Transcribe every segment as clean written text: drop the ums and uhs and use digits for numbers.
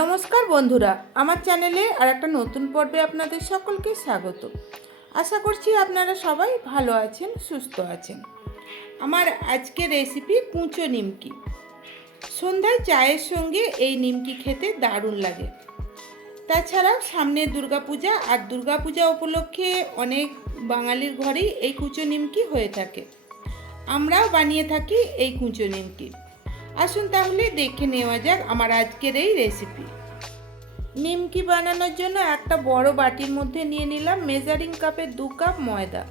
নমস্কার বন্ধুরা, আমার চ্যানেলে আর একটা নতুন পর্বে আপনাদের সকলকে স্বাগত। আশা করছি আপনারা সবাই ভালো আছেন, সুস্থ আছেন। আমার আজকের রেসিপি কুঁচো নিমকি। সন্ধ্যায় চায়ের সঙ্গে এই নিমকি খেতে দারুণ লাগে। তাছাড়াও সামনে দুর্গাপূজা, আর দুর্গাপূজা উপলক্ষে অনেক বাঙালির ঘরেই এই কুঁচো নিমকি হয়ে থাকে। আমরাও বানিয়ে থাকি এই কুঁচো নিমকি। আসুন তাহলে দেখে নেওয়া যাক আমার আজকের এই রেসিপি। নিমকি বানানোর জন্য একটা বড় বাটির মধ্যে নিয়ে নিলাম মেজারিং কাপের 2 কাপ ময়দা,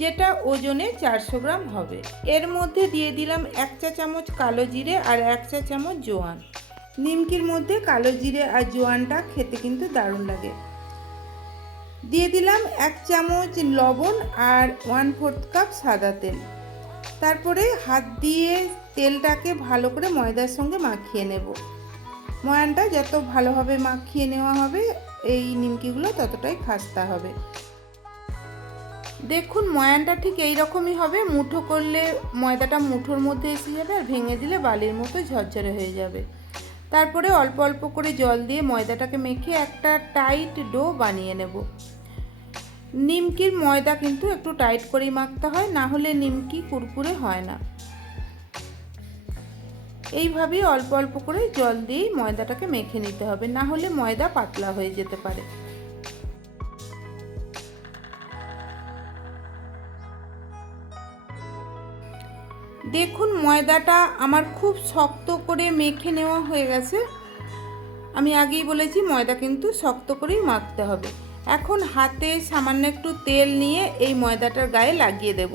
যেটা ওজনে 400 গ্রাম হবে। এর মধ্যে দিয়ে দিলাম 1 চা চামচ কালো জিরে আর 1 চা চামচ জোয়ান। নিমকির মধ্যে কালো জিরে আর জোয়ানটা খেতে কিন্তু দারুণ লাগে। দিয়ে দিলাম 1 চামচ লবণ আর 1/4 কাপ সাদা তেল। তারপরে হাত দিয়ে তেলটাকে ভালো করে ময়দার সঙ্গে মাখিয়ে নেব। ময়ানটা যত ভালোভাবে মাখিয়ে নেওয়া হবে এই নিমকিগুলো ততটাই খাস্তা হবে। দেখুন ময়ানটা ঠিক এই রকমই হবে। মুঠো করলে ময়দাটা মুঠোর মধ্যে এসে যাবে, আর ভেঙে দিলে বালির মতো ঝরঝরে হয়ে যাবে। তারপরে অল্প অল্প করে জল দিয়ে ময়দাটাকে মেখে একটা টাইট ডো বানিয়ে নেব। নিমকির ময়দা কিন্তু একটু টাইট করেই মাখতে হয়, না হলে নিমকি কুরকুরে হয় না। এইভাবেই অল্প অল্প করে জল দিয়ে ময়দাটাকে মেখে নিতে হবে, না হলে ময়দা পাতলা হয়ে যেতে পারে। দেখুন ময়দাটা আমার খুব শক্ত করে মেখে নেওয়া হয়ে গেছে। আমি আগেই বলেছি ময়দা কিন্তু শক্ত করেই মাখতে হবে। এখন হাতে সামান্য একটু তেল নিয়ে এই ময়দাটার গায়ে লাগিয়ে দেব,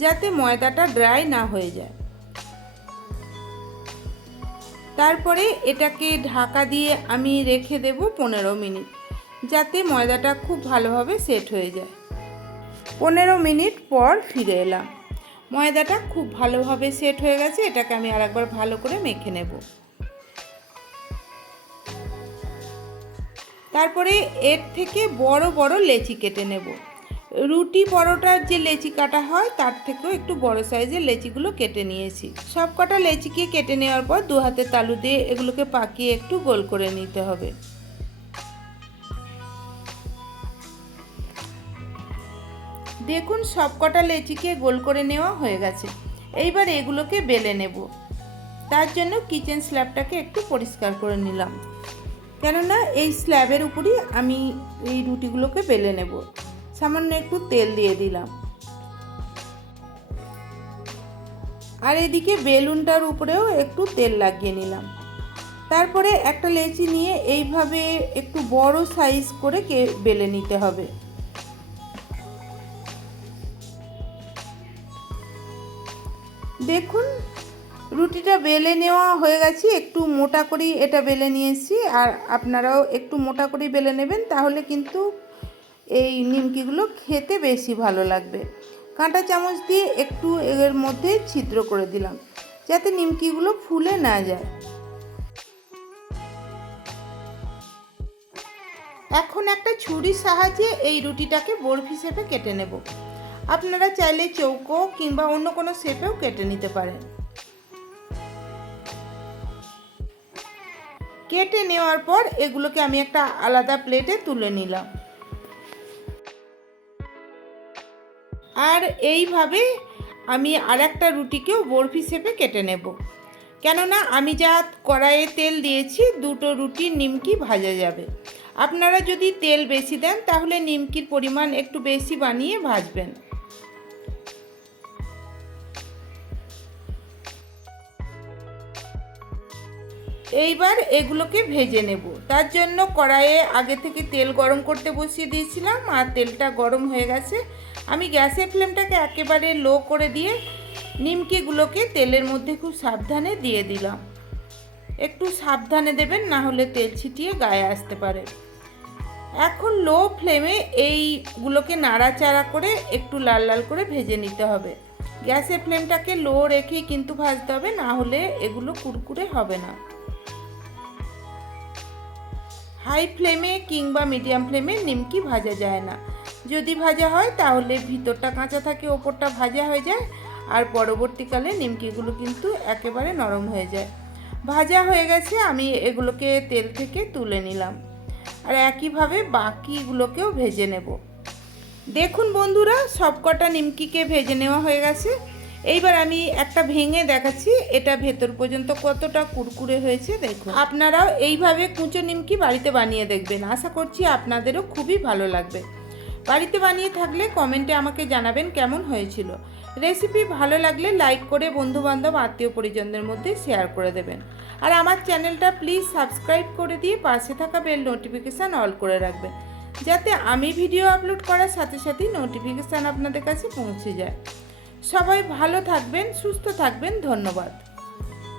যাতে ময়দাটা ড্রাই না হয়ে যায়। তারপরে এটাকে ঢাকা দিয়ে আমি রেখে দেব 15 মিনিট, যাতে ময়দাটা খুব ভালোভাবে সেট হয়ে যায়। 15 মিনিট পর ফিরে এলাম। ময়দাটা খুব ভালোভাবে সেট হয়ে গেছে। এটাকে আমি আরেকবার ভালো করে মেখে নেব। তারপরে এর থেকে বড় বড় লেচি কেটে নেব। রুটি পরোটার যে লেচি কাটা হয় তার থেকেও একটু বড় সাইজের লেচিগুলো কেটে নিয়েছি। সব কটা লেচিকে কেটে নেওয়ার পর 2 হাতের তালু দিয়ে এগুলোকে পাকিয়ে একটু গোল করে নিতে হবে। দেখুন সব কটা লেচিকে গোল করে নেওয়া হয়ে গেছে। এইবার এগুলোকে বেলে নেব। তার জন্য কিচেন স্ল্যাবটাকে একটু পরিষ্কার করে নিলাম, কেননা এই স্ল্যাবের উপরই আমি এই রুটিগুলোকে বেলে নেব। সামান্য একটু তেল দিয়ে দিলাম, আর এদিকে বেলুনটার উপরেও একটু তেল লাগিয়ে নিলাম। তারপরে একটা লেচি নিয়ে এইভাবে একটু বড় সাইজ করে বেলে নিতে হবে। দেখুন রুটিটা বেলে নেওয়া হয়ে গেছে। একটু মোটা করেই এটা বেলে নিয়েছি, আর আপনারাও একটু মোটা করেই বেলে নেবেন, তাহলে কিন্তু এই নিমকিগুলো খেতে বেশি ভালো লাগবে। কাঁটা চামচ দিয়ে একটু এর মধ্যে ছিদ্র করে দিলাম, যাতে নিমকিগুলো ফুলে না যায়। এখন একটা ছুরির সাহায্যে এই রুটিটাকে বরফি শেপে কেটে নেব। আপনারা চাইলে চৌকো কিংবা অন্য কোনো শেপেও কেটে নিতে পারেন। কেটে নেওয়ার পর এগুলোকে আমি একটা আলাদা প্লেটে তুলে নিলাম। আর এইভাবে আমি আরেকটা রুটিকেও বরফি শেপে কেটে নেব, কেননা আমি যা কড়াইয়ে তেল দিয়েছি দুটো রুটির নিমকি ভাজা যাবে। আপনারা যদি তেল বেশি দেন তাহলে নিমকির পরিমাণ একটু বেশি বানিয়ে ভাজবেন। এইবার এগুলোকে ভেজে নেব। তার জন্য কড়াইয়ে আগে থেকে তেল গরম করতে বসিয়ে দিয়েছিলাম, আর তেলটা গরম হয়ে গেছে। আমি গ্যাসের ফ্লেমটাকে একেবারে লো করে দিয়ে নিমকিগুলোকে তেলের মধ্যে খুব সাবধানে দিয়ে দিলাম। একটু সাবধানে দেবেন, না হলে তেল ছিটিয়ে গায়ে আসতে পারে। এখন লো ফ্লেমে এইগুলোকে নাড়াচাড়া করে একটু লাল লাল করে ভেজে নিতে হবে। গ্যাসের ফ্লেমটাকে লো রেখেই কিন্তু ভাজতে হবে, না হলে এগুলো কুরকুরে হবে না। হাই ফ্লেমে কিংবা মিডিয়াম ফ্লেমে নিমকি ভাজা যায় না। যদি ভাজা হয় তাহলে ভিতরটা কাঁচা থাকে, ওপরটা ভাজা হয়ে যায়, আর পরবর্তীকালে নিমকিগুলো কিন্তু একেবারে নরম হয়ে যায়। ভাজা হয়ে গেছে, আমি এগুলোকে তেল থেকে তুলে নিলাম। আর একইভাবে বাকিগুলোকেও ভেজে নেব। দেখুন বন্ধুরা, সবকটা নিমকিকে ভেজে নেওয়া হয়ে গেছে। এইবার আমি একটা ভেঙে দেখাচ্ছি এটা ভেতর পর্যন্ত কতটা কুরকুরে হয়েছে। দেখুন, আপনারাও এইভাবে কুঁচো নিমকি বাড়িতে বানিয়ে দেখবেন, আশা করছি আপনাদেরও খুবই ভালো লাগবে। বাড়িতে বানিয়ে থাকলে কমেন্টে আমাকে জানাবেন কেমন হয়েছিল। রেসিপি ভালো লাগলে লাইক করে বন্ধুবান্ধব আত্মীয় পরিজনদের মধ্যে শেয়ার করে দেবেন। আর আমার চ্যানেলটা প্লিজ সাবস্ক্রাইব করে দিয়ে পাশে থাকা বেল নোটিফিকেশান অল করে রাখবেন, যাতে আমি ভিডিও আপলোড করার সাথে সাথেই নোটিফিকেশান আপনাদের কাছে পৌঁছে যায়। সবাই ভালো থাকবেন, সুস্থ থাকবেন। ধন্যবাদ।